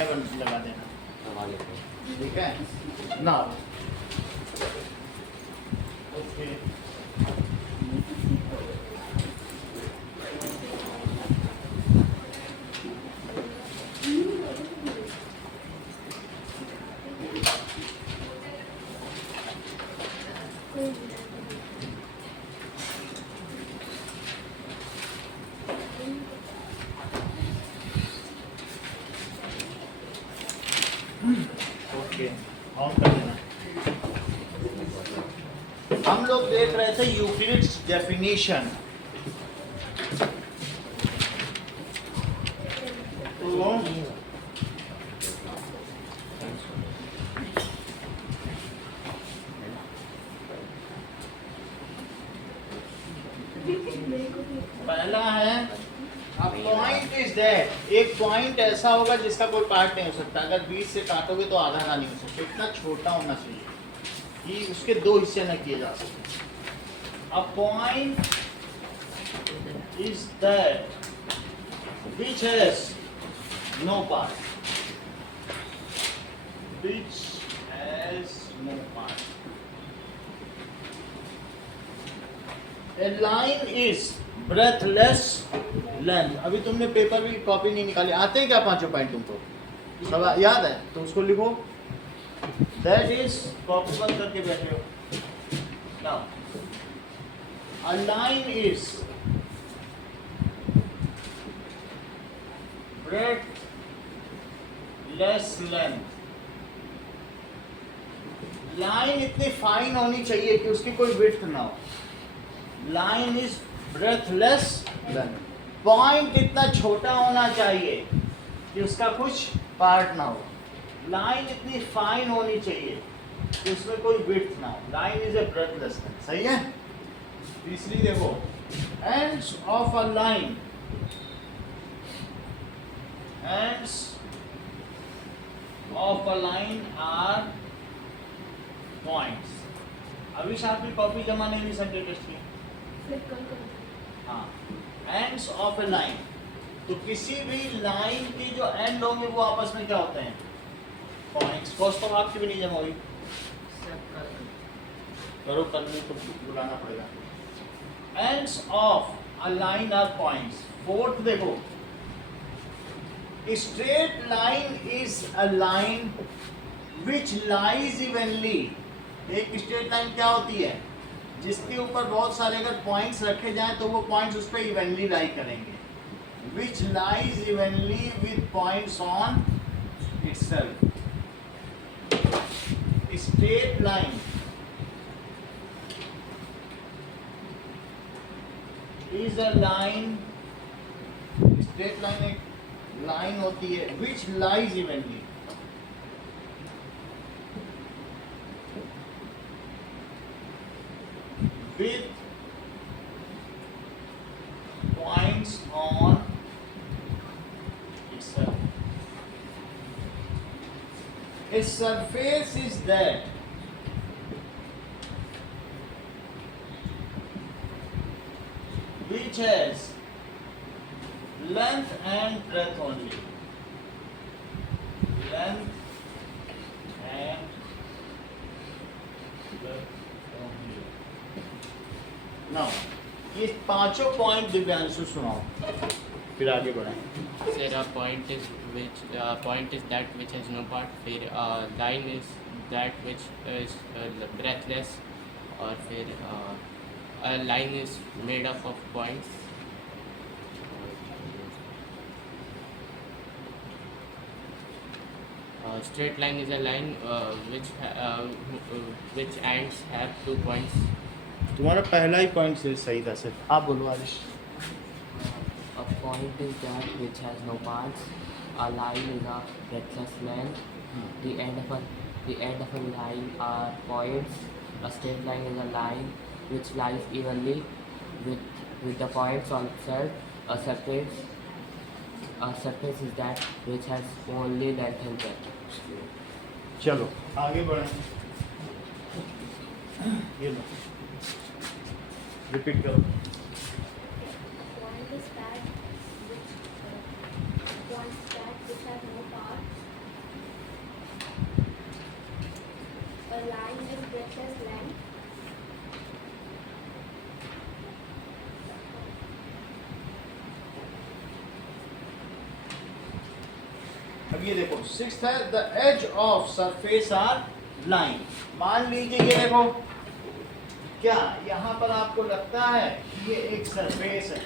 लगा देना, ठीक है ना। ओके ओके ऑन कर देना। हम लोग देख रहे थे यूक्लिड्स डेफिनेशन। तो पहला है अ पॉइंट इज दैट, एक पॉइंट ऐसा होगा जिसका कोई पार्ट नहीं हो सकता। अगर 20 से काटोगे तो आधा का नहीं हो सकता, इतना छोटा होना चाहिए कि उसके दो हिस्से न किए जा सके। A point is that which has no part, which has no part. A line is breathless length. अभी तुमने पेपर भी कॉपी नहीं निकाली, आते हैं क्या पांचों पॉइंट तुमको? सब याद है तो उसको लिखो। That is कॉपी बंद करके बैठे हो। Now, a line is breathless length. Line इतनी फाइन होनी चाहिए कि उसकी कोई विड्थ ना हो। Line is breathless. पॉइंट इतना छोटा होना चाहिए कि उसका कुछ पार्ट ना हो। लाइन इतनी फाइन होनी चाहिए कि उसमें कोई विड्थ ना हो। Line is a breathless. सही है। तीसरी देखो, ends of a line, ends of a line are points. अभी से आपकी कॉपी जमा नहीं हुई संडे टेस्ट की? हाँ, एंड्स ऑफ ए लाइन, तो किसी भी लाइन की जो एंड होंगे वो आपस में क्या होते हैं? पॉइंट्स। कॉस्ट तो आपकी भी नहीं जमा हुई, करो कल को बुलाना पड़ेगा। Ends of a line are points. Fourth देखो, straight line is a line which lies evenly. एक स्ट्रेट लाइन क्या होती है? जिसके ऊपर बहुत सारे अगर पॉइंट्स रखे जाएं तो वो पॉइंट्स उस पर इवनली लाई करेंगे। विच lies evenly with points on itself. Straight line is a line, straight line एक लाइन होती है विच lies evenly, with points on itself. A surface is that which has length and breadth only. Length and breadth only. Now, ये पांचों point Divyanshu सुनाओ, फिर आगे बढ़ाएं। Sir, a point is that which has no part. फिर line is that which is breathless. और फिर a line is made up of points. Straight line is a line which ends have 2 points. तुम्हारा पहला ही point सही था सिर्फ। आप बोलो Aarish. A point is that which has no parts. A line is a breathless length. The end of a line are points. A straight line is a line which lies evenly with the points on itself. A surface is that which has only length and breadth. चलो आगे बढ़ें। ये लो, repeat करो। Point is that which has no parts. line is breadthless length. अब ये देखो sixth है the edge of surface are line. मान लीजिए ये देखो क्या यहाँ पर आपको लगता है कि ये एक सरफेस है,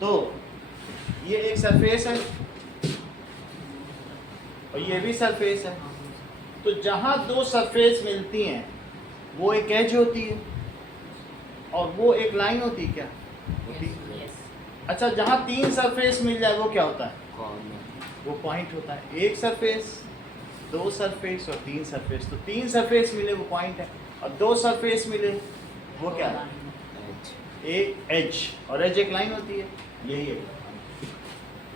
तो ये एक सरफेस है और ये भी सरफेस है, तो जहां दो सरफेस मिलती हैं वो एक एज होती है और वो एक लाइन होती है क्या होती है? अच्छा, जहां तीन सरफेस मिल जाए वो क्या होता है? वो पॉइंट होता है। एक सरफेस, दो सरफेस और तीन सरफेस, तो तीन सरफेस मिले वो पॉइंट है और दो सरफेस मिले वो क्या है? एक एज, और एज एक लाइन होती है। यही है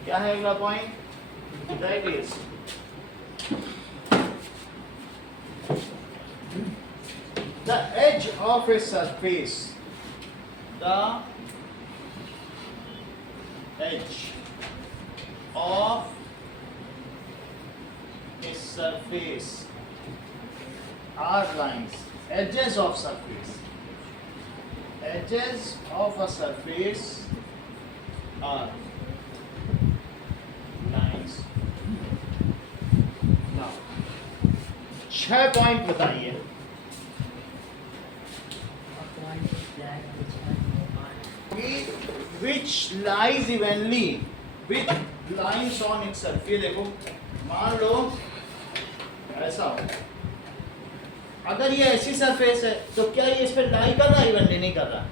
क्या है अगला point? That is the edge of a surface, the edge of a surface are lines. Edges of surface. Edges of a surface are lines. Now, 6 point बताइए। Which lies evenly with lines on its surface। ये देखो, मान लो ऐसा हो, अगर ये ऐसी surface है तो क्या ये इस पर लाई कर रहा है? इवनली नहीं कर रहा।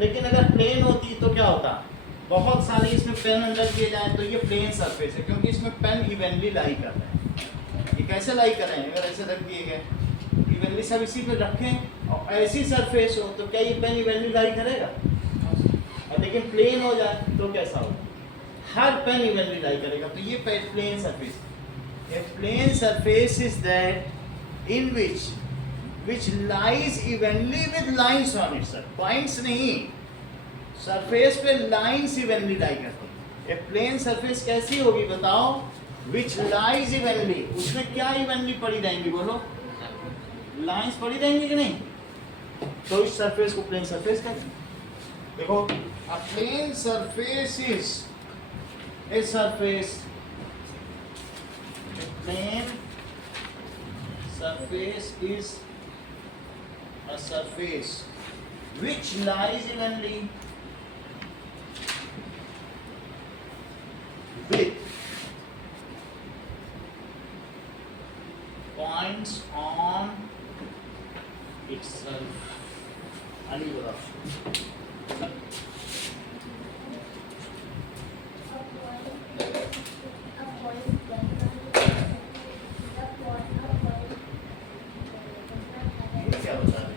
लेकिन अगर प्लेन होती तो क्या होता? बहुत सारे इसमें पेन अंदर किए जाए तो ये प्लेन सरफेस है, क्योंकि इसमें पेन इवनली लाई कर रहे हैं। ये कैसे लाई कर रहे हैं? अगर ऐसे रख दिए गए इवनली सब इसी पे रखें और ऐसी सरफेस हो तो क्या ये पेन इवनली लाई करेगा? लेकिन प्लेन हो जाए तो कैसा होगा? हर पेन इवनली लाई करेगा। तो ये plane surface. A plane surface is that in which lies evenly with lines on it। Sir points नहीं, सरफेस पे लाइंस इवनली लाई करती है। ए प्लेन सरफेस कैसी होगी बताओ? which lies evenly, उसमें क्या इवनली पड़ी रहेंगी? बोलो, लाइंस पड़ी रहेंगी कि नहीं? तो इस सरफेस को प्लेन सरफेस कहते हैं। देखो, a plane surface is a surface, a plane surface is a surface which lies evenly with points on itself। Ali बताओ। ये क्या बता रहे हैं?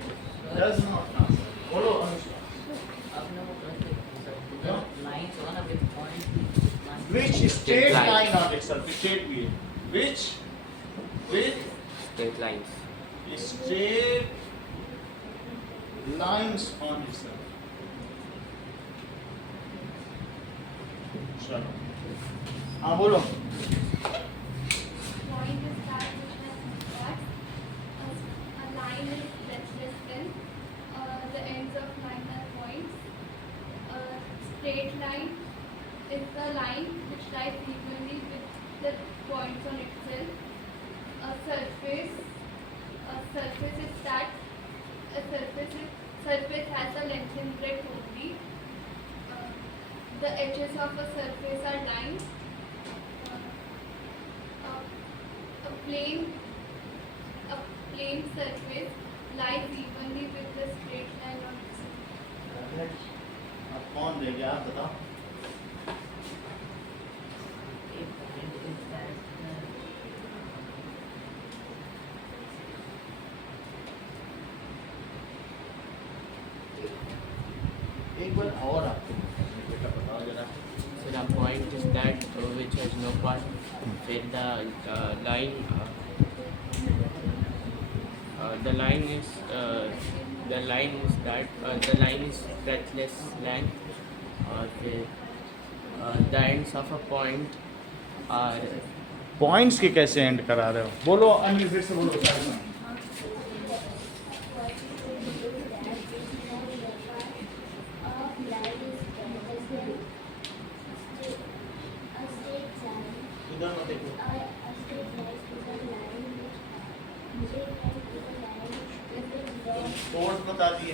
Does not answer। बोलो Anushka. Which straight line on itself? Straight भी है। Which with Straight lines. straight lines on itself। चलो, हाँ बोलो। Point is that which has dots. A line is breadthless length. The ends of line are points. A straight line is the line which lies evenly with the points on itself. A surface is that a surface has a length and breadth only. The edges of a surface are lines. A plane surface lies evenly with the straight line on its अब कौन देगा आप बताओ? एक बार और आपको बेटा बताओ जरा। So the point is that which has no part, फिर the line is the line is breadthless length, और फिर the ends of a point are points के कैसे एंड करा रहे हो? बोलो अन्य, फिर से बोलो। इधर मत देखो, फोर्थ बता दिए,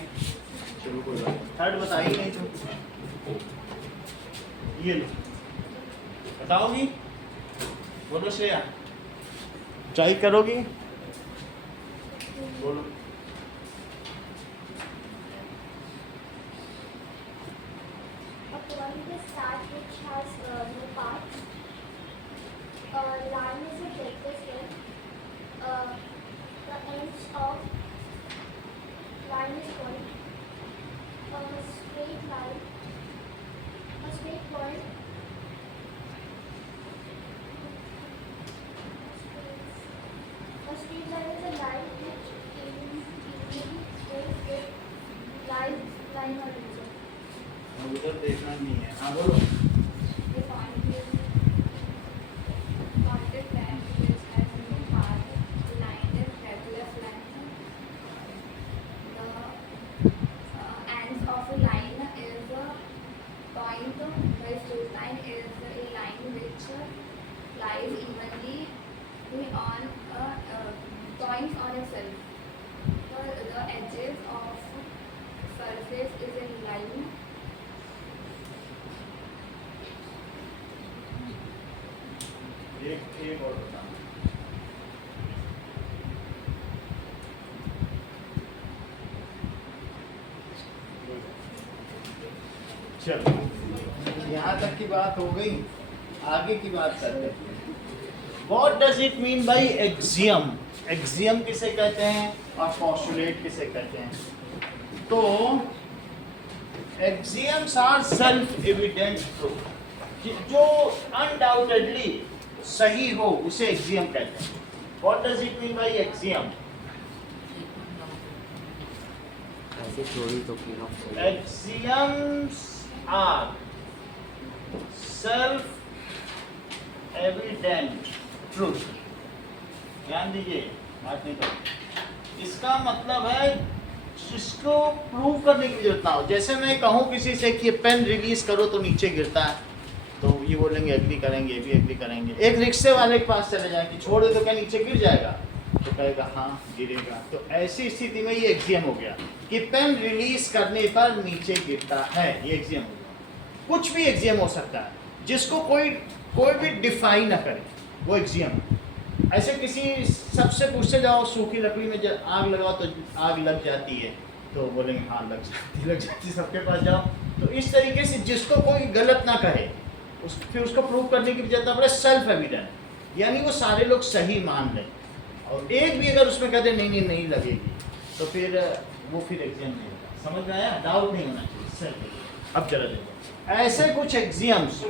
चलो कोई बात नहीं। थर्ड बताइए नहीं तो ये लो, बताओगी? बोलो श्रेया, ट्राई करोगी? बोलो। A point is that which has no parts. A line is a vector set. The ends of line is point. A straight line. A straight point. A straight line is a line which evenly straight with line origin. अब उधर देखना नहीं है। हाँ बोलो। The point is that which has no part. The line is regular line. The ends of a line is a point. The straight line is a line which lies evenly on points on itself. The edges of surface is a line. एक और बताना। चलो, यहाँ तक की बात हो गई, आगे की बात करते हैं। What does it mean by axiom? Axiom किसे कहते हैं और postulate किसे कहते हैं? तो axioms are self-evident truth, जो undoubtedly सही हो उसे axiom कहते हैं। What does it mean by axiom? ऐसे थोड़ी तो की Axioms are self-evident truth. ध्यान दीजिए, बात नहीं तो इसका मतलब है जिसको प्रूव करने की जरूरत ना हो। जैसे मैं कहूँ किसी से कि पेन रिलीज करो तो नीचे गिरता है, तो ये बोलेंगे एग्री करेंगे, ये भी एग्री करेंगे। एक रिक्शे वाले के पास चले जाए कि छोड़ दे तो क्या नीचे गिर जाएगा, तो कहेगा हाँ गिरेगा। तो ऐसी स्थिति में ये एग्जियम हो गया कि पेन रिलीज करने पर नीचे गिरता है, ये एग्जियम हो गया। कुछ भी एग्जियम हो सकता है जिसको कोई भी डिफाइन ना करे, वो एग्जियम है। ऐसे किसी सबसे पूछते जाओ सूखी लकड़ी में जब आग लगाओ तो आग लग जाती है, तो बोलेंगे हाँ लग जाती सबके पास जाओ। तो इस तरीके से जिसको कोई गलत ना कहे फिर उसको प्रूव करने की जरूरत ना पड़े, सेल्फ एविडेंट, यानी वो सारे लोग सही मान लें। और एक भी अगर उसमें कहते नहीं लगेगी तो फिर वो फिर एग्जियम नहीं होगा। समझ में आया? डाउट नहीं होना चाहिए, सेल्फ। अब चला देखो, ऐसे कुछ एग्जियम्स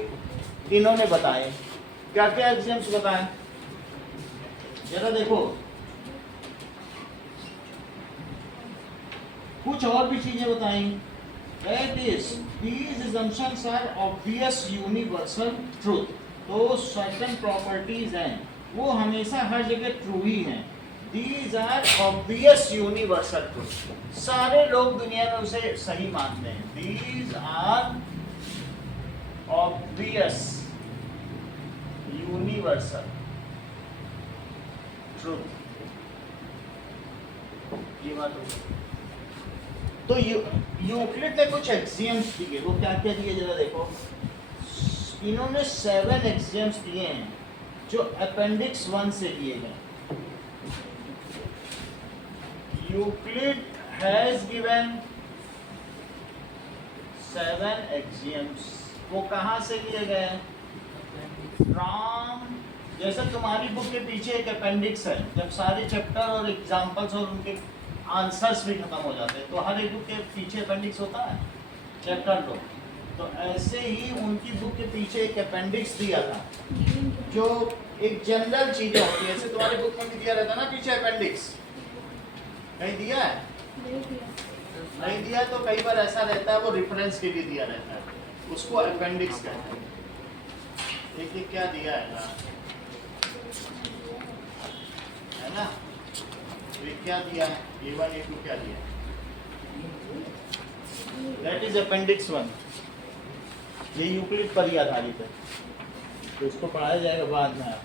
इन्होंने बताए। क्या क्या एग्जियम्स बताए जरा देखो। कुछ और भी चीजें बताई। That is, these assumptions are obvious universal truth. तो certain properties हैं, वो हमेशा हर जगह ट्रू ही हैं। These are obvious universal truth. सारे लोग दुनिया में उसे सही मानते हैं। These are obvious universal truth. ये बात होगी। तो यूक्लिड ने कुछ एक्सियम्स दिए, वो क्या क्या दिए जरा देखो। इन्होंने 7 एक्सियम्स दिए हैं जो अपेंडिक्स 1 से दिए गए। Euclid has given 7 axioms. वो कहाँ से लिए गए? फ्रॉम, जैसे तुम्हारी बुक के पीछे एक अपेंडिक्स है, जब सारे चैप्टर और एग्जाम्पल्स और उनके आंसर्स भी खत्म हो जाते हैं तो हर एक बुक के पीछे अपेंडिक्स होता है, चेक कर लो। तो ऐसे ही उनकी बुक के पीछे एक अपेंडिक्स दिया था जो एक जनरल चीजें होती है। जैसे तुम्हारी बुक में भी दिया रहता है ना पीछे अपेंडिक्स, कहीं दिया है? नहीं दिया तो कई बार ऐसा रहता है वो रेफरेंस के लिए दिया रहता है, उसको अपेंडिक्स कहते हैं। एक क्या दिया है ना, है ना? तो ये क्या दिया है? A1 A2 क्या दिया है? That is appendix 1। ये यूक्लिड पर ही आधारित है, तो इसको पढ़ाया जाएगा बाद में। आप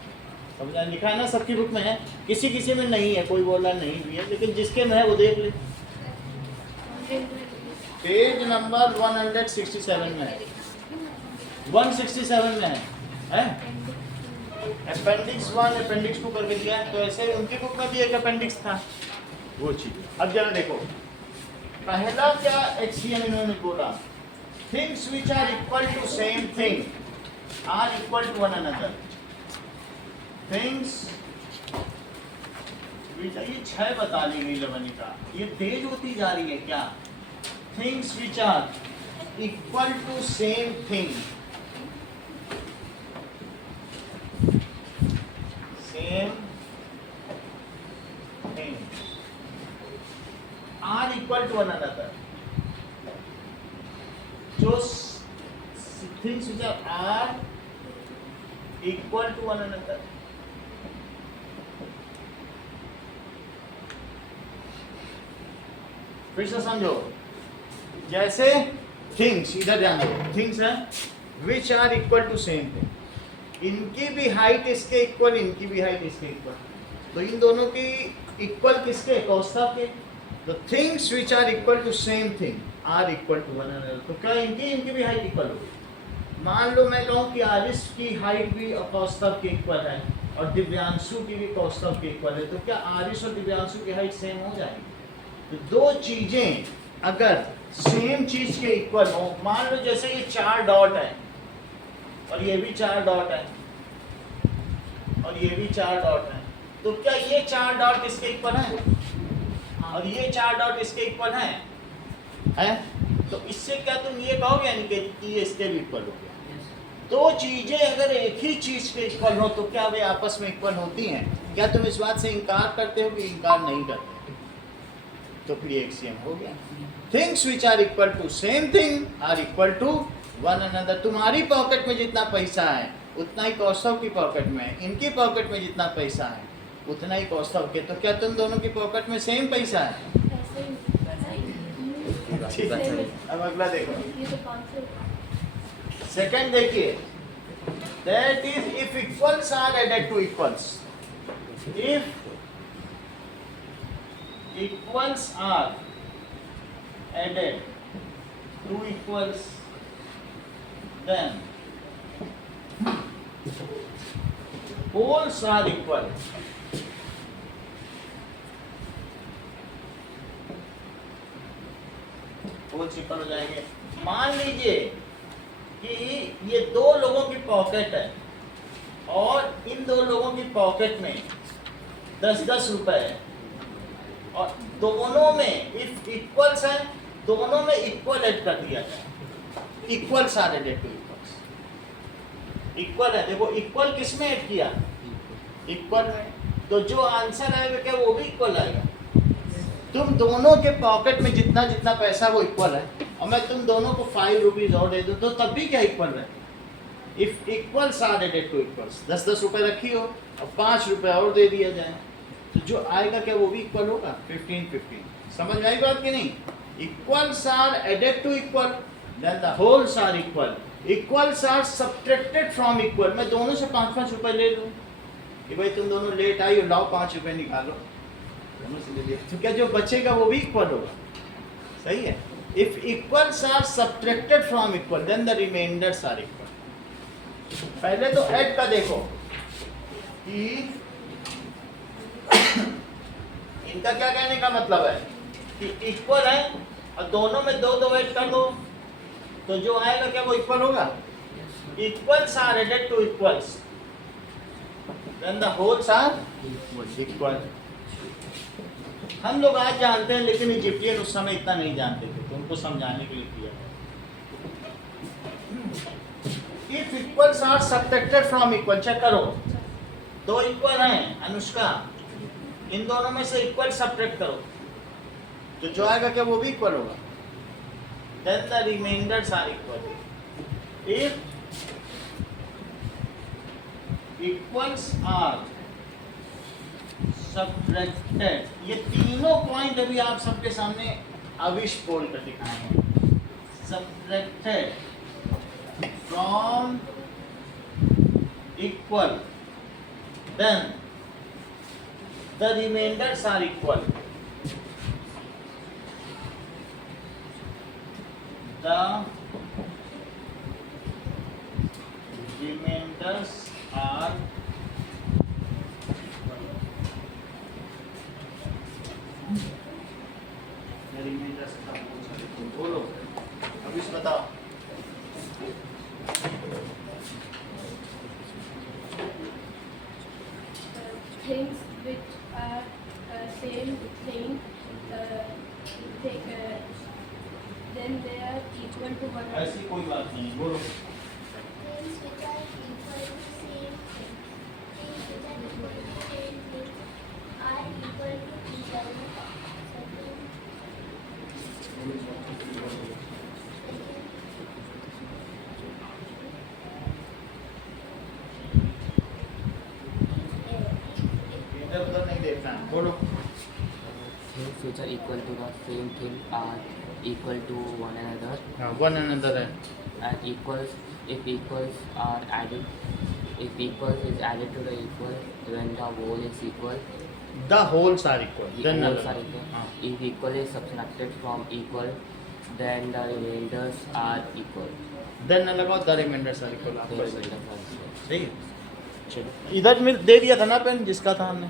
समझा? लिखा है ना, सबकी बुक में है, किसी किसी में नहीं है, कोई बोला नहीं भी है, लेकिन जिसके में है वो देख ले। पेज नंबर 167 में है, 167 में है? अपेंडिक्स 1 अपेंडिक्स 2 करके दिया है, तो ऐसे उनकी बुक में भी एक अपेंडिक्स था, वो चीज। अब जरा देखो, पहला क्या एक्सियम इन्होंने बोला, things which are equal to same thing are equal to one another. Things ये 6 बता ली गई लवनिका, ये तेज होती जा रही है क्या? Things which are equal to same thing, same thing are equal to one another. जो things which are equal to one another, फिर से समझो, जैसे थिंग्स, इधर ध्यान दो, थिंग्स है which are equal to same thing, इनकी भी हाइट इसके इक्वल, इनकी भी हाइट इसके इक्वल, तो इन दोनों की इक्वल किसके? कौस्तभ के। तो things which are equal to same thing are equal to one another, तो क्या इनकी भी हाइट इक्वल होगी? मान लो मैं कहूँ कि आरिश की हाइट भी कौस्तभ के इक्वल है और दिव्यांशु की भी कौस्तभ के इक्वल है, तो क्या आरिश और दिव्यांशु की हाइट सेम हो जाएगी? तो दो चीजें अगर सेम चीज के इक्वल हो, मान लो जैसे ये 4 डॉट है और ये भी 4 डॉट है और ये भी 4 डॉट है, तो क्या ये 4 डॉट इसके इक्वल है और ये 4 डॉट इसके इक्वल है? तो इससे क्या तुम ये कहोगे यानी कि ये इसके भी इक्वल हो गया? दो चीजें अगर एक ही चीज के इक्वल हो तो क्या वे आपस में इक्वल होती हैं? क्या तुम इस बात से इनकार करते हो कि इनकार नहीं करते? तो फिर ये एक्सियम हो गया। Things which are equal to same thing are equal to one another. तुम्हारी पॉकेट में जितना पैसा है उतना ही कौस्तभ की पॉकेट में है, इनकी पॉकेट में जितना पैसा है उतना ही कौस्तभ के। तो क्या तुम दोनों की पॉकेट में सेम पैसा है? ठीक है, अब अगला देखो, सेकंड देखिए, that is if equals are added to equals, इफ equals are added to equals, then poles are equal. Poles equal हो जाएंगे। मान लीजिए कि ये 2 लोगों की पॉकेट है और इन 2 लोगों की पॉकेट में 10-10 रुपए है और दोनों में इफ इक्वल्स है, दोनों में इक्वल ऐड कर दिया जाए। Equals are added to equals, equal है। देखो इक्वल किस में ऐड किया? इक्वल में। तो जो आंसर आएगा क्या वो भी इक्वल आएगा? तुम दोनों के पॉकेट में जितना जितना पैसा वो इक्वल है और मैं तुम दोनों को 5 रुपीज और दे दूं तो तब भी क्या इक्वल रहे? If equals are added to equals, 10-10 रुपए रखी हो और 5 रुपए और दे दिया जाए तो जो आएगा क्या वो भी इक्वल होगा? 15-15। समझ आई बात कि नहीं? Equals are added to equal, then the wholes are equal. Equals are subtracted from equal. मैं दोनों से 5-5 रुपए ले लूं कि भाई तुम दोनों लेट आई और लाओ 5 रुपए निकालो, दोनों से ले लिया, तो क्या जो बचेगा वो भी इक्वल होगा? सही है। If equals are subtracted from equal then the remainders are equal. पहले तो ऐड का देखो कि इनका क्या कहने का मतलब है कि इक्वल है और दोनों में 2-2 ऐड कर दो तो जो आएगा क्या वो इक्वल होगा? Equals are added to equals then the wholes are equal. हम लोग आज जानते हैं लेकिन इजिप्टियन उस समय इतना नहीं जानते थे, तो उनको समझाने के लिए किया। If equals are subtracted from equal, check करो 2 इक्वल हैं अनुष्का, इन दोनों में से इक्वल सब्ट्रैक्ट करो तो जो आएगा क्या वो भी इक्वल होगा? Then the remainders are equal. If equals are subtracted. ये तीनों पॉइंट अभी आप सबके सामने अविश बोल कर दिखाए हैं। Subtracted from equal, then the remainders are equal. The remainders are बोलो अभी इस बताओ। Things which are same thing, then they are equal to one another. ऐसी कोई बात नहीं, बोलो। Things which are equal to same thing. Things which are equal to same thing are equal to each other. इधर उधर नहीं देखना है, बोलो। Things which are equal to the same thing are equal to one another, हाँ, one another है। and equals, if equals are added, if equals is added to the equal, then the whole is equal. The wholes are equal, The then wholes are equal. हाँ, If equal is subtracted from equal, then the remainders are equal. Then न लगाओ, the remainders are equal. The आपका सही remainders are equal. सही है। चलो इधर मिल दे दिया था ना पेन जिसका था हमने।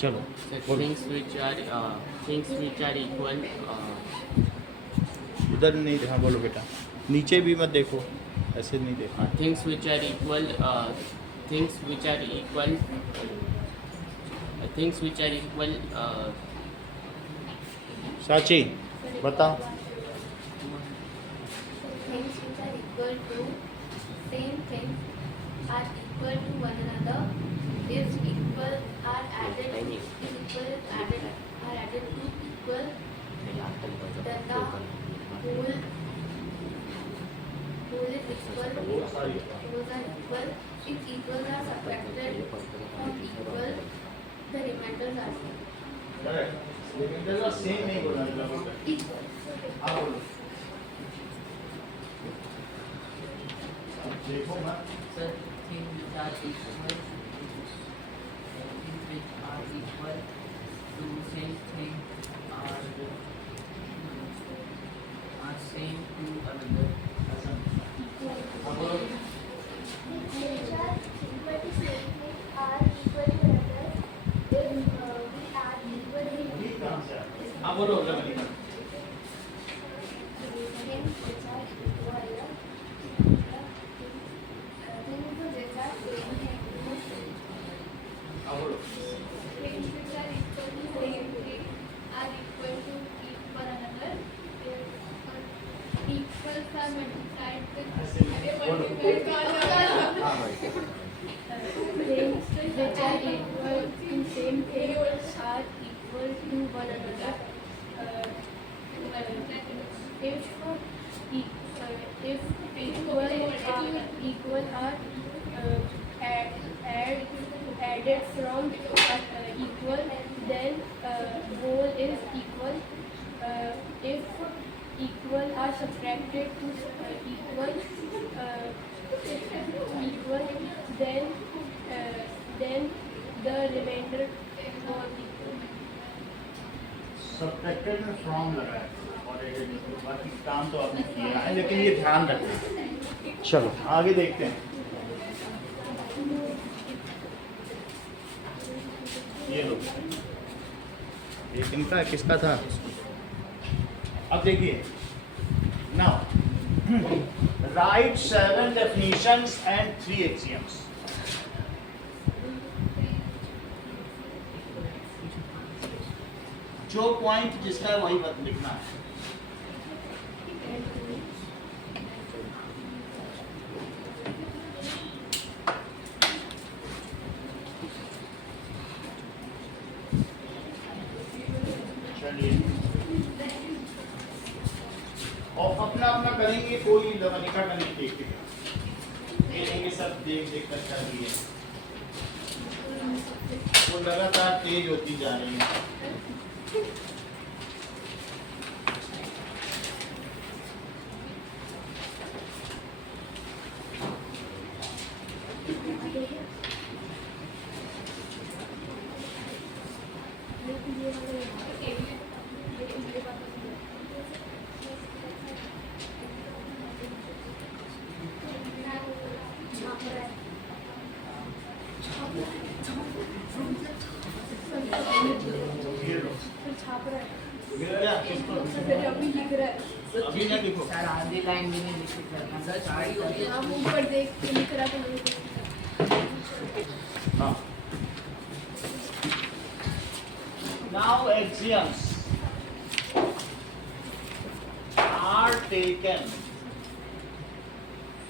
चलो So बोलो। things which are equal. उधर नहीं देखा, बोलो बेटा। नीचे भी मत देखो, ऐसे नहीं देखा। Things which are equal. Things which are equal. Things which are equal. साची बताओ। Things which are equal to same thing are equal to one another. If equal are added, if equal is added are added to equal, then the whole is equal. Wholes are equal. If equals are subtracted from equal, the remainders are correct. Remainders are same नहीं बोलना है, equal. आप बोलो। अब देखो मत। Sir, things which are equal, things which are equal to same thing are same to another. अब बोलो। Things which are equal to same thing are equal to another. If we are equal in ठीक कहाँ से आया? आप बोलो lovely. things which are equal, things which are same thing. आप बोलो। Things which are equal to same thing are equal to one another. Equals are multiplied with ऐसे बोलो। हाँ भाई। things which are equal to same thing are equal to one another. If equal are added from equal, then whole is equal. If equal are subtracted to equal, then the remainder was equal. Subtracted में from लगा है और added, बाकी काम तो आपने किया है, लेकिन ये ध्यान रखें। चलो आगे देखते हैं। ये लो, एक इनका किसका था? अब देखिए, now right 7 definitions and 3 axioms. जो पॉइंट जिसका है वही बात लिखना है। चलिए, और अपना अपना करेंगे, कोई लवनिका का नहीं देखेगा, ये सब देख देख कर कर लिए। वो लगातार तेज होती जा रही है। गिर गया किसको? अभी ना लिखो। सर आधी लाइन भी नहीं लिखी करना सर सारी होती है ऊपर देख के लिख रहा था। हाँ। Now axioms are taken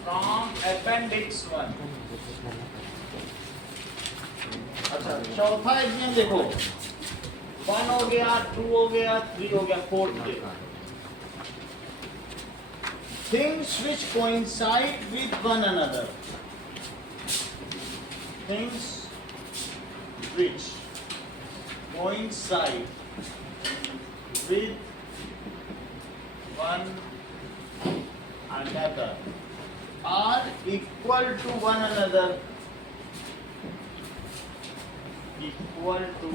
from appendix 1. अच्छा चौथा एग्जाम देखो 1 हो गया 2 हो गया 3 हो गया 4th देखो things which coincide with one another things which coincide with one another are equal to one another equal to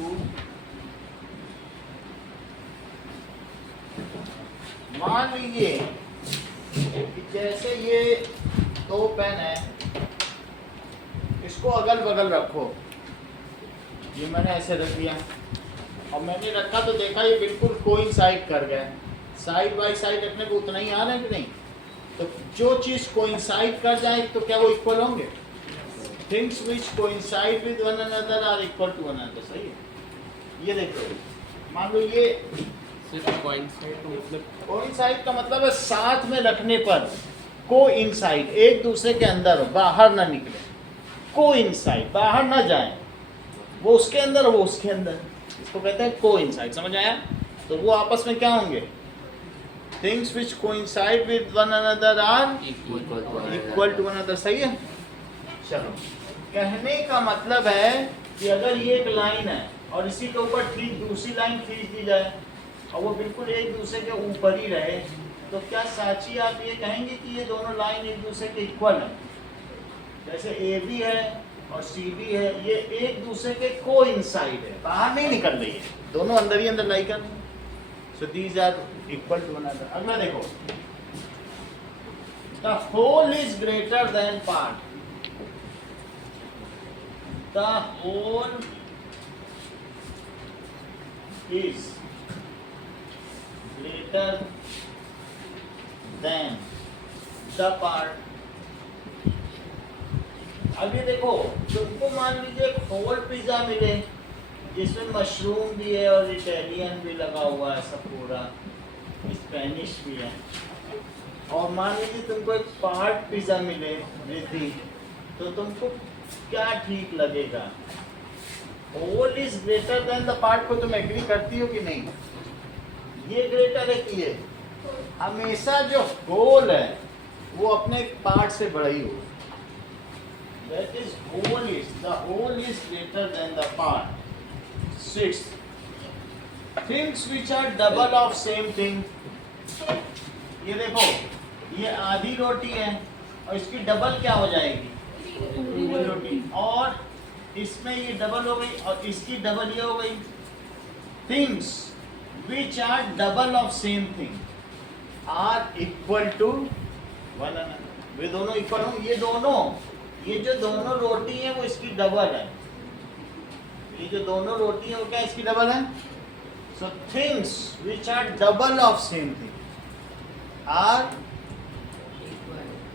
मान लीजिए कि जैसे ये दो पेन है इसको अगल बगल रखो ये मैंने ऐसे रख दिया और मैंने रखा तो देखा ये बिल्कुल कोइंसाइड कर गए साइड बाय साइड रखने को उतना ही आ रहा है कि नहीं तो जो चीज कोइंसाइड कर जाए तो क्या वो इक्वल होंगे things which coincide with one another are equal to one another सही है ये देखो मान लो ये सिर्फ कोइंसाइड का मतलब कोइंसाइड का मतलब है साथ में रखने पर कोइंसाइड एक दूसरे के अंदर हो बाहर ना निकले कोइंसाइड बाहर ना जाए वो उसके अंदर वो उसके अंदर इसको कहते हैं कोइंसाइड समझ आया तो वो आपस में क्या होंगे things which coincide with one another are equal to one another सही है चलो कहने का मतलब है कि अगर ये एक लाइन है और इसी के ऊपर ठीक दूसरी लाइन खींच दी जाए और वो बिल्कुल एक दूसरे के ऊपर ही रहे तो क्या साची आप ये कहेंगे कि ये दोनों लाइन एक दूसरे के इक्वल है जैसे ए बी है और सी बी है ये एक दूसरे के कोइंसाइड है बाहर नहीं निकल रही है दोनों अंदर ही अंदर लाई कर so these are equal to one another अगला देखो the whole is greater than part the whole is greater than the part अब ये देखो तुमको मान लीजिए एक होल पिज्जा मिले जिसमें मशरूम भी है और इटालियन भी लगा हुआ है सब पूरा स्पेनिश भी है और मान लीजिए तुमको एक पार्ट पिज्जा मिले रिद्धि तो तुमको क्या ठीक लगेगा whole is greater than the part को तुम एग्री करती हो कि नहीं ये ग्रेटर है कि ये हमेशा जो होल है वो अपने पार्ट से बड़ा ही होगा that is whole is the whole is greater than the part sixth things which are double of same thing ये देखो ये आधी रोटी है और इसकी डबल क्या हो जाएगी पूरी रोटी और इसमें ये डबल हो गई और इसकी डबल ये हो गई things which are double of same thing are equal to one another way दोनों इक्वल हो ये जो दोनों रोटी है वो इसकी डबल है ये जो दोनों रोटी है वो क्या इसकी डबल है so things which are double of same thing are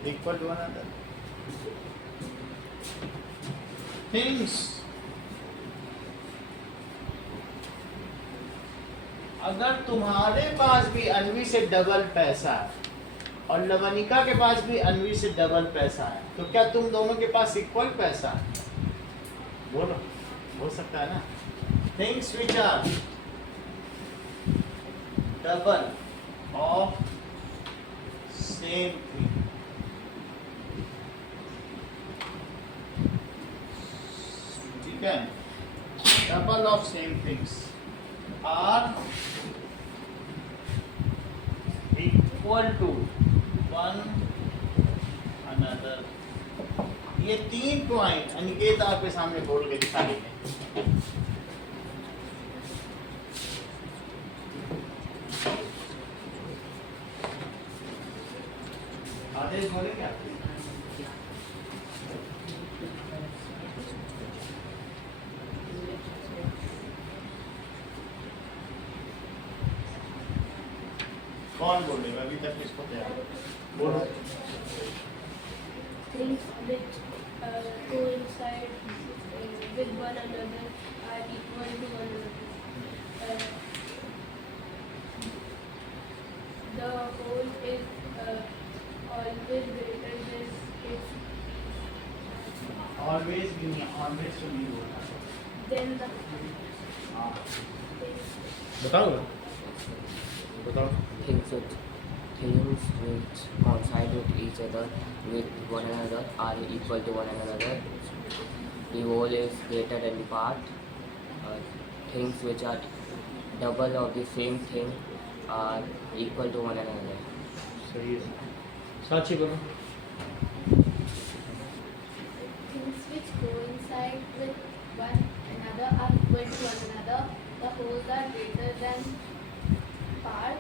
equal to one another things अगर तुम्हारे पास भी अन्वी से डबल पैसा है और लवनिका के पास भी अन्वी से डबल पैसा है तो क्या तुम दोनों के पास इक्वल पैसा है बोलो हो सकता है ना things which are double of same thing ठीक है double of same things are equal to one another. ये 3 पॉइंट अनिकेत आपके सामने बोल के दिखा देंगे. आदेश बोले क्या? कौन बोलेगा अभी तक किसको तैयार? बोलो. Things which coincide with one another are equal to one another. The whole is always greater than its always भी नहीं, ऑलवेज तो नहीं बोलना. then the हाँ. बताओ बताओ. Things which coincide with each other with one another are equal to one another. The whole is greater than the part. Things which are double of the same thing are equal to one another. सही है. साक्षी बोलो. Things which coincide with one another are equal to one another. The wholes are greater than part.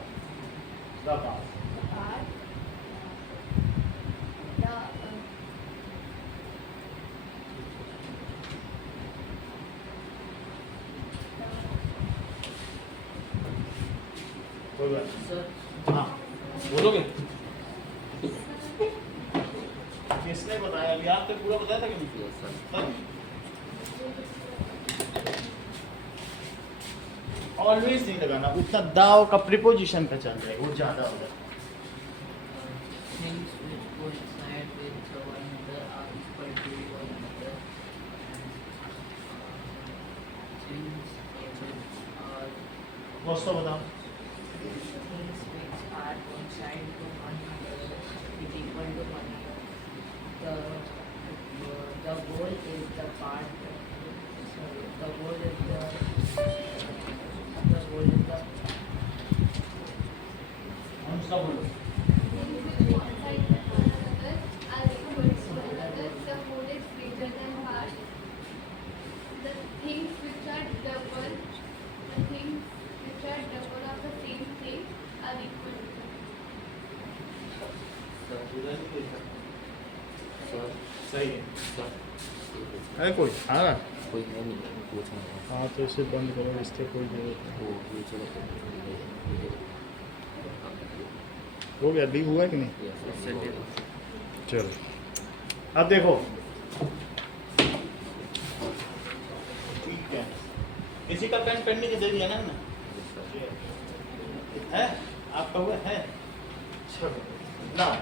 The part. The part. The कोई बात नहीं. Sir, हाँ. बोलोगे? किसने बताया? अभी आपने पूरा बताया था कि नहीं? Yes, sir. तब ऑलवेज नहीं लगाना, उतना दाव का प्रीपोजिशन पे चल जाए, वो ज्यादा हो जाए. things which coincide with one another are equal to one another. Things which are दोस्तों बताओ. things which are coincide to one another is equal to one another. The whole is the part. Sorry, the whole is the हम सब बोलो. coincide with one another are equal to one another. The whole is greater than part. The things which are double, the things which are double of the same thing are equal to. सही है. है कोई? हाँ. कोई है नहीं पूछा है. हाँ तो इसे बंद करो, इससे कोई जरूरत नहीं. वो नीचे हो गया? डी हुआ कि नहीं? चलो. अब देखो. ठीक है. किसी का पेन पेंडिंग दे दिया ना? है? आपका हुआ है? चलो. Now,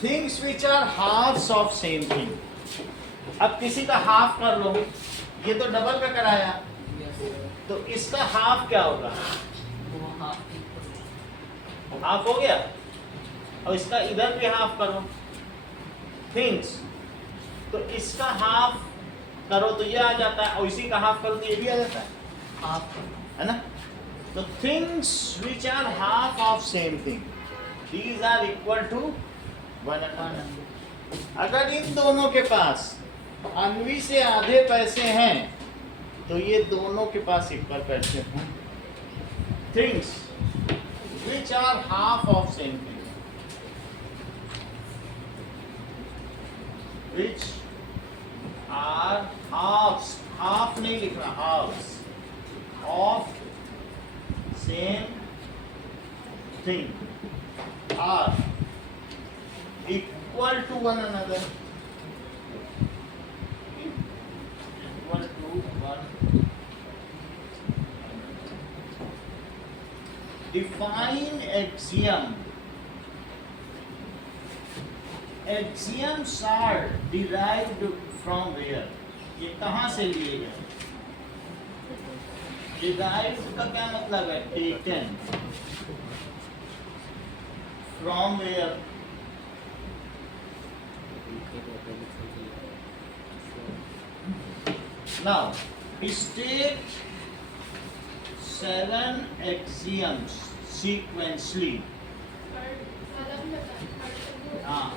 things which are halves of same thing. अब किसी का हाफ कर लो. ये तो डबल का कराया, yes, तो इसका हाफ क्या होगा? वो half equal. हाफ हो गया. और इसका इधर भी हाफ करो. थिंग्स, तो इसका हाफ करो तो ये आ जाता है, और इसी का हाफ करो तो ये भी आ जाता है. Half. है ना? तो things which are half of same thing, these are equal to one another. अगर इन दोनों के पास अन्वी से आधे पैसे हैं तो ये दोनों के पास इक्वल पैसे हैं. Things which are half of same thing, which are halves, half नहीं लिखना, halves of same thing are equal to one another. Equal to one. Define axiom. Axioms are derived from where? ये कहाँ से लिए गए? Derived का क्या मतलब है? Taken from where? Now, State 7 axioms sequentially. हाँ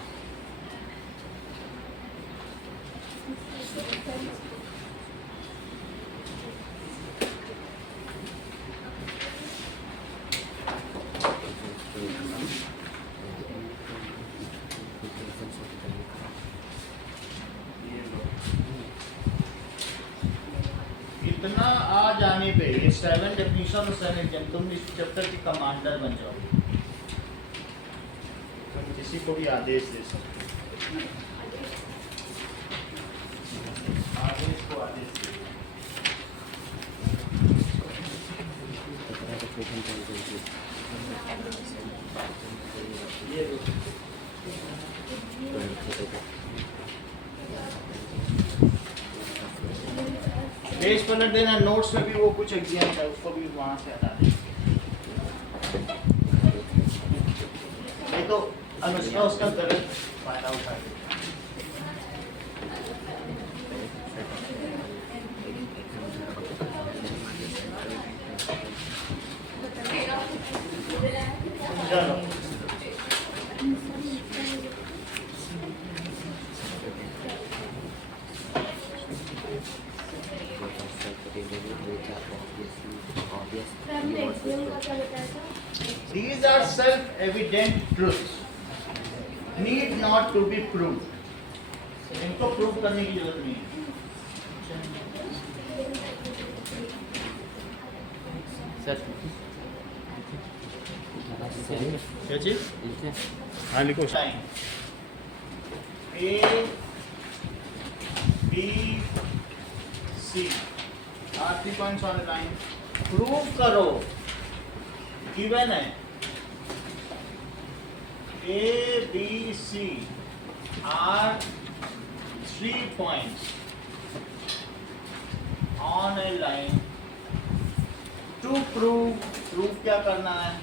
इतना आ जाने पे ये 7 डेफिनेशन और 7 एग्जाम तुम इस चैप्टर की कमांडर बन जाओगे, तुम किसी को भी आदेश दे सकते हो, आदेश को आदेश दे। ये देखो। पेज पलट देना, नोट्स में भी वो कुछ एग्जाम है उसको भी वहां से हटा देना। नहीं तो अनुष्का उसका गलत फायदा उठाएगी। चलो these are self-evident truths, need not to be proved. इनको प्रूव करने की जरूरत नहीं है। सर क्या चीज? हाँ लिखो। Line A B C are 3 points on a line. Prove करो, गिवन है A B C are 3 points on a line. To prove क्या करना है?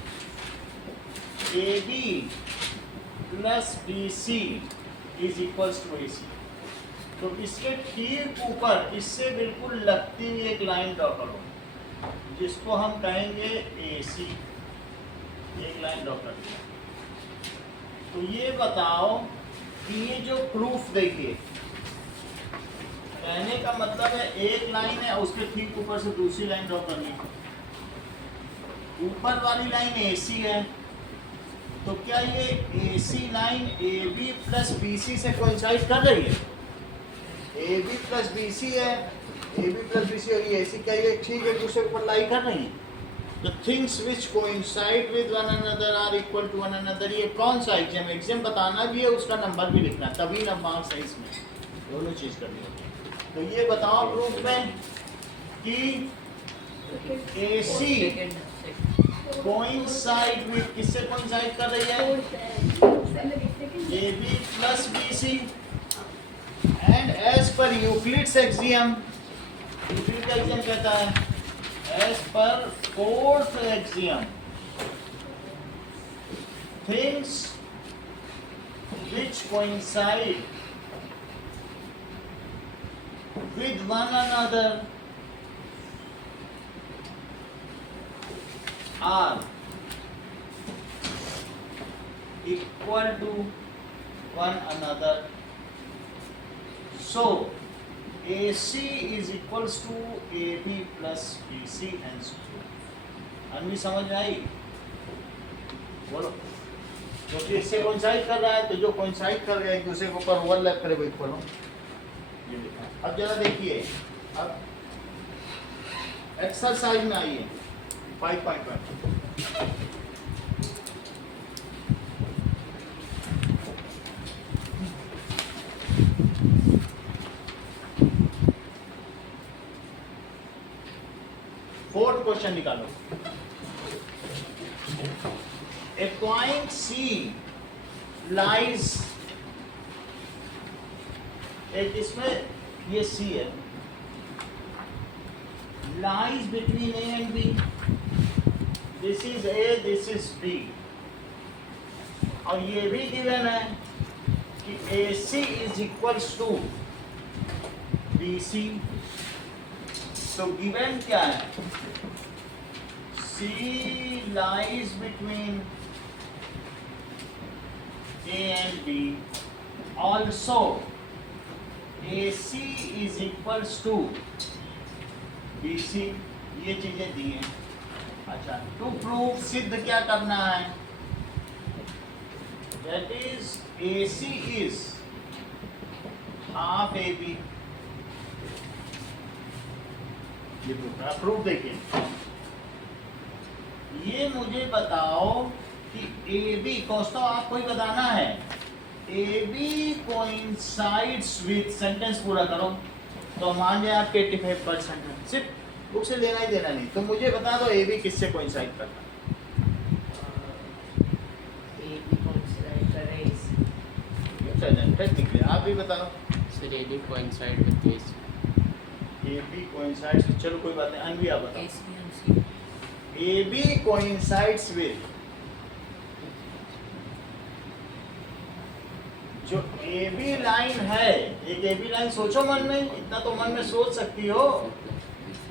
AB plus BC is equals to AC. तो इसके ठीक ऊपर इससे बिल्कुल लगती हुई एक लाइन ड्रॉ करो जिसको हम कहेंगे AC। एक लाइन ड्रॉ कर दिया। तो ये बताओ कि ये जो प्रूफ देखिए, कहने का मतलब है एक लाइन है उसके ठीक ऊपर से दूसरी लाइन ड्रॉ करनी। ऊपर वाली लाइन AC है, तो क्या ये AC line AB plus BC से कोइंसाइड कर रही है? AB प्लस BC है, AB प्लस BC और ये AC, क्या ये ठीक है दूसरे के ऊपर लाई कर रही है? The things which coincide with one another are equal to one another. ये कौन सा एग्जाम? एग्जाम बताना भी है, उसका नंबर भी लिखना है, तभी ना मार्क्स है इसमें। दोनों चीज करनी होती है। तो ये बताओ प्रूफ में कि AC coincide with किससे coincide कर रही है? AB plus BC and as per Euclid's axiom, Euclid का axiom कहता है as per fourth axiom, things which coincide with one another are equal to one another. So AC is equals to AB plus BC and so forth. Anvi समझ में आई? बोलो। क्योंकि इससे coincide कर रहा है, तो जो कोइंसाइड कर रहा है एक दूसरे के ऊपर ओवरलैप करे वही खोलो। ये लिखा। अब जरा देखिए, अब एक्सरसाइज में आइए 5.1। फोर्थ क्वेश्चन निकालो। A point C lies, एक इसमें ये C है, lies between A and B. This is A, this is B. और ये भी गिवन है कि AC is equals to BC तो गिवन क्या है? C lies between A and B. Also, AC is equals to BC. ये चीजें दी हैं. अच्छा, टू प्रूव सिद्ध क्या करना है? That is AC is half AB. ये प्रूफ देखिए. ये मुझे बताओ कि AB कोस तो आपको ही बताना है. AB coincides with सेंटेंस पूरा करो. तो मान जाए आपके 85% है. सिर्फ बुक से लेना ही देना नहीं. तो मुझे बता दो AB किससे कोइंसाइड करता है? टेक्निकली आप भी बता दो. Sir, AB coincide with this. AB coincides. चलो कोई बात नहीं. अनवी आप बताओ. AB coincides with जो AB लाइन है. एक AB लाइन सोचो मन में. इतना तो मन में सोच सकती हो.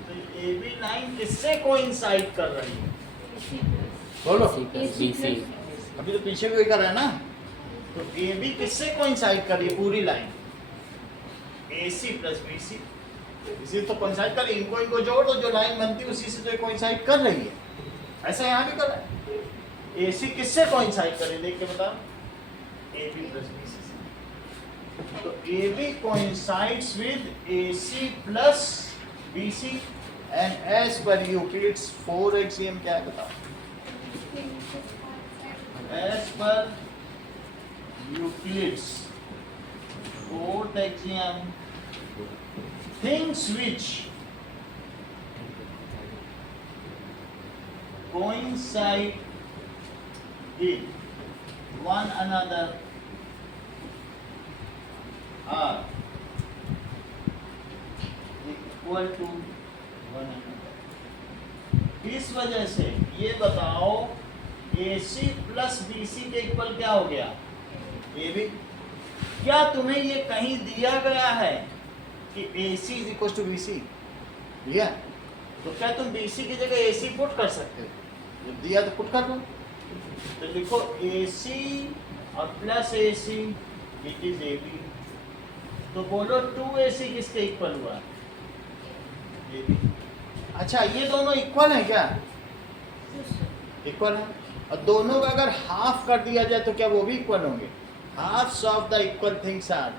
तो AB लाइन किससे कोइंसाइड कर रही है? बोलो. BC. अभी तो पीछे भी वही कर रहा है ना. तो AB किससे कोइंसाइड कर रही है? पूरी लाइन AC प्लस BC. इसी तो कोइंसाइड कर रही है. इनको जोड़ दो. जो लाइन बनती है उसी से तो कोइंसाइड कर रही है. ऐसा यहाँ भी कर रहा है. AC किससे कोइंसाइड कर रही है? देख के बता. AB प्लस BC से. तो AB coincides with AC plus BC and as per Euclid's 4 axiom क्या है बताओ? As per Euclid's 4th axiom, things which coincide with one another are equal to one another. इस वजह से ये बताओ AC प्लस BC के इक्वल क्या हो गया? AB. क्या तुम्हें ये कहीं दिया गया है कि AC is equal to BC? दिया? तो क्या तुम BC की जगह AC पुट कर सकते हो? जब दिया तो पुट कर दो. तो लिखो AC और plus AC it is AB. तो बोलो 2AC किसके इक्वल हुआ? AB. अच्छा, ये दोनों इक्वल हैं क्या? इक्वल है. और दोनों का अगर हाफ कर दिया जाए तो क्या वो भी इक्वल होंगे? Halves of the equal things are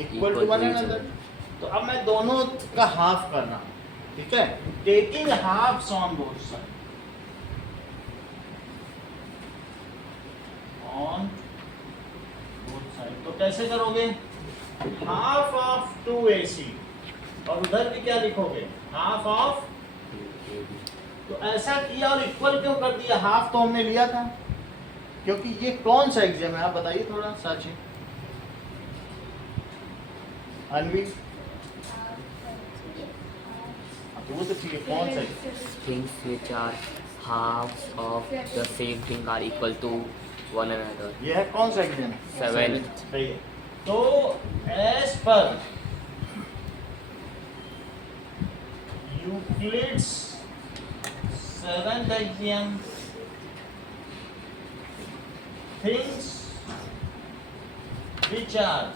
equal to one another. तो अब मैं दोनों का हाफ कर रहा हूँ. ठीक है. Taking halves on both side. On both side. तो कैसे करोगे? हाफ ऑफ 2AC और उधर भी क्या लिखोगे? Half of. तो ऐसा किया और इक्वल क्यों कर दिया? हाफ तो हमने लिया था. क्योंकि ये कौन सा एग्जाम है आप बताइए थोड़ा. साची, अनवी, तो वो तो ठीक है. कौन सा? Things which are halves of the same thing are equal to one another. ये है कौन सा एग्जाम? 7th. सही है. तो एज पर Euclid's 7th axiom, things which are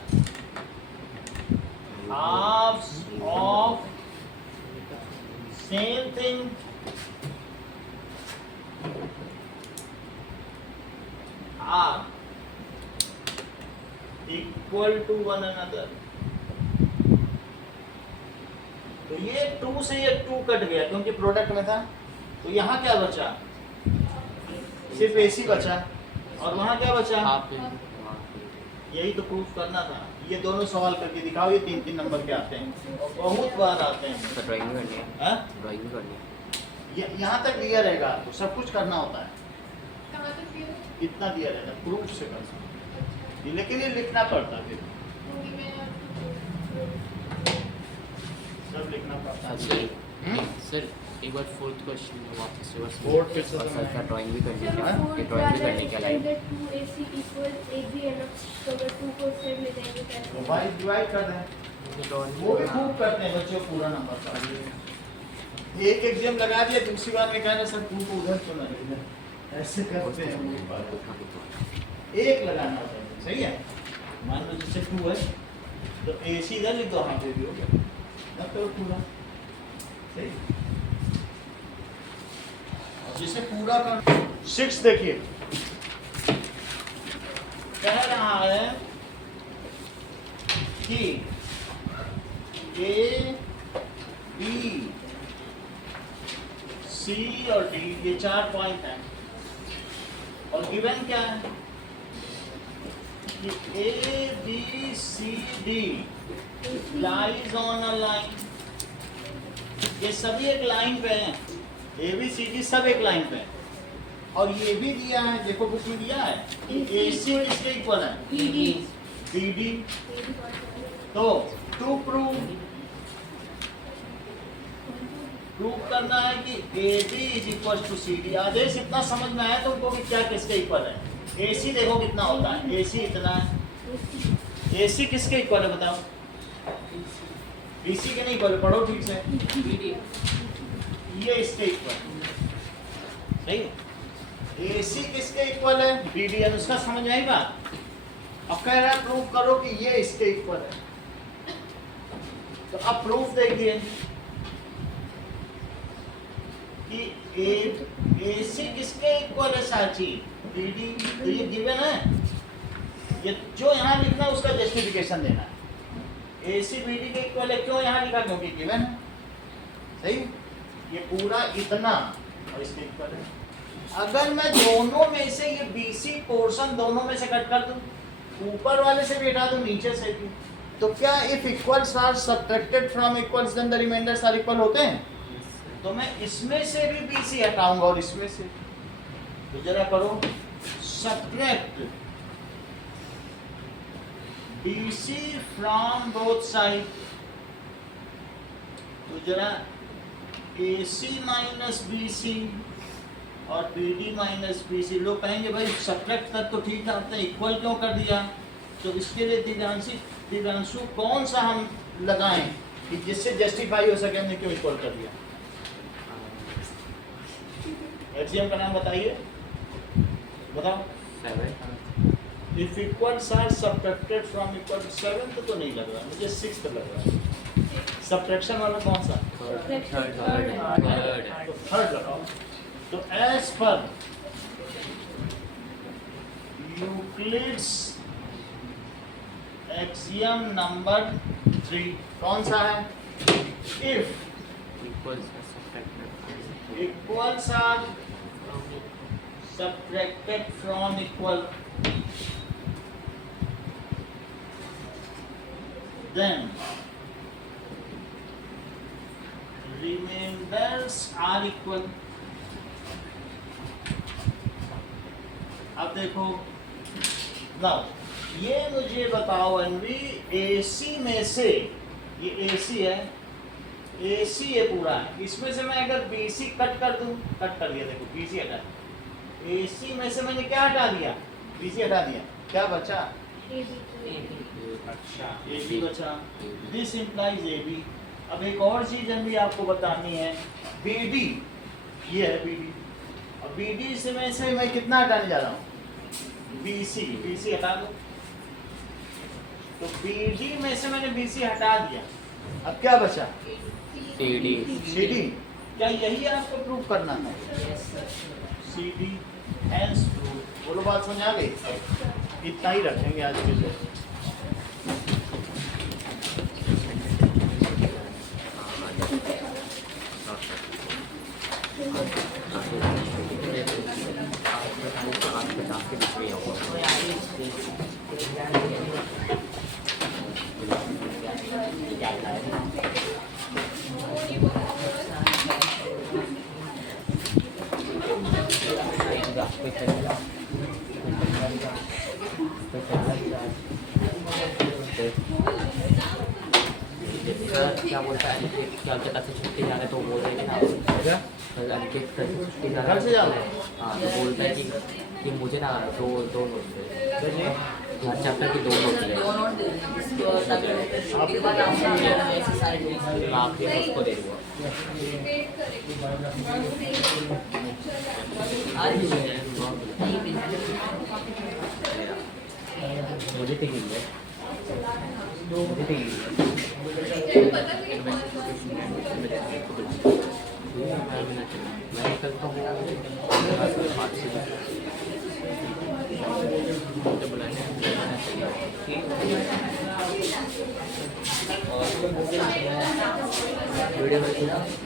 halves of same thing are equal to one another. तो ये 2 से ये 2 कट गया क्योंकि प्रोडक्ट में था. तो यहाँ क्या बचा? सिर्फ AC बचा. और वहाँ क्या बचा? हाफ. यही तो प्रूफ करना था. ये दोनों सवाल करके दिखाओ. ये 3-3 नंबर के आते हैं और बहुत बार आते हैं. तो ड्राइंग भी करनी है. हाँ? ड्राइंग भी करनी है. यहाँ तक दिया रहेगा आपको. सब कुछ करना होता है. कहाँ तक दिया? इतना दिया रहता है. प्रूफ से कर सकते. लेकिन ये लिखना पड़ता है. क्योंकि मैं सब लिखना पड़ता है. सर सर एक बार 4th क्वेश्चन में वापस रिवर्स. फोर्थ फिर से और सर का ड्राइंग भी करनी है. फोर्थ ये ड्राइंग भी करनी क्या लाइन? 2AC इक्वल 1 भी है ना. तो अगर 2 को सेम ले जाएंगे तो कैसे? भाई डिवाइड कर दें. वो भी खूब करते हैं बच्चों, पूरा नंबर का। एक एग्जाम लगा दिया, दूसरी बार में कहना सर तू को उधर क्यों लगे, इधर ऐसे करते हैं वो। एक लगाना होता है, सही है। मान लो जैसे 2 है तो AC इधर लिख दो, हाँ पे भी हो गया ना, करो पूरा सही। और जिसे पूरा कर 6 देखिए कह रहा है कि A, B, C और D ये 4 पॉइंट हैं, और गिवन क्या है कि A, B, C, D lies on a line. ये सभी एक लाइन पे हैं, A, B, C, D सब एक लाइन पे हैं। और ये भी दिया है, देखो बुक में दिया है कि AC किसके इक्वल है, BD। तो टू प्रूव करना है कि AD is equal to CD। Aadesh इतना समझ में आया तुमको कि क्या किसके इक्वल है। AC देखो कितना होता है, AC इतना है। AC किसके इक्वल है बताओ, BC के नहीं इक्वल, पढ़ो ठीक से। ये इसके इक्वल, सही। AC किसके इक्वल है, BD। अनुष्का समझ में आई बात। अब कह रहा है प्रूव करो कि ये इसके इक्वल है, तो अब प्रूफ देखिए कि AC किसके इक्वल है साची, BD। तो ये गिवन है, ये जो यहाँ लिखना है उसका जस्टिफिकेशन देना है। AC BD के इक्वल है, क्यों यहाँ लिखा, क्योंकि गिवन है, सही। ये पूरा इतना और इसके इक्वल है। अगर मैं दोनों में से ये BC पोर्शन दोनों में से कट कर दूं, ऊपर वाले से भी हटा दूं, नीचे से भी, तो क्या if equals are subtracted from equals then the remainders are equal होते हैं। तो मैं इसमें से भी BC हटाऊंगा और इसमें से, तो जरा करो subtract BC from both side. तो जरा AC माइनस BC और BD माइनस BC। लोग कहेंगे भाई सब्ट्रैक्ट कर तो ठीक है, आपने इक्वल क्यों कर दिया। तो इसके लिए दिव्यांशु कौन सा हम लगाएं कि जिससे जस्टिफाई हो सके हमने क्यों इक्वल कर दिया। एचसीएम का नाम बताइए, बताओ। 7। If equals are subtracted from equal 7 तो नहीं लग रहा मुझे, 6 लग रहा है। सब्ट्रैक्शन वाला कौन सा, थर्ड। तो थर्ड लगाओ। तो एज पर यूक्लिड्स एक्सियम नंबर 3 कौन सा है, if equals are subtracted from equal then remainders are equal। अब देखो now ये मुझे बताओ एनवी, AC में से, ये AC है, AC ये पूरा है, इसमें से मैं अगर BC कट कर दूं, कट कर दिया, देखो BC हटा, AC में से मैंने क्या हटा दिया, BC हटा दिया, क्या बचा, अच्छा AB बचा। This implies AB। अब एक और चीज एनवी आपको बतानी है, BD, ये है BD। अब BD से मैं कितना हटाने जा रहा हूँ, BC हटा दो। तो BD में से मैंने BC हटा दिया, अब क्या बचा, CD। क्या यही आपको प्रूव करना था, CD हेंस प्रूव। बोलो बात समझ आ गई। इतना ही रखेंगे आज के लिए। क्या बोलता है कि अंकित से छुट्टी जा रहे तो बोल रहे थे ना, अंकित छुट्टी जा रहा है। हाँ तो बोलता है कि मुझे ना दो नोट हर चैप्टर की 2 नोट ले दो नोट दे देंगे इसको तभी एक बार आपका एक्सरसाइज तो आप ये उसको दे दूँगा वेट करेंगे आज मुझे टिकट दे मुझे टिकट पता नहीं मैं निकलता हूँ मुझे बुलाने और वीडियो में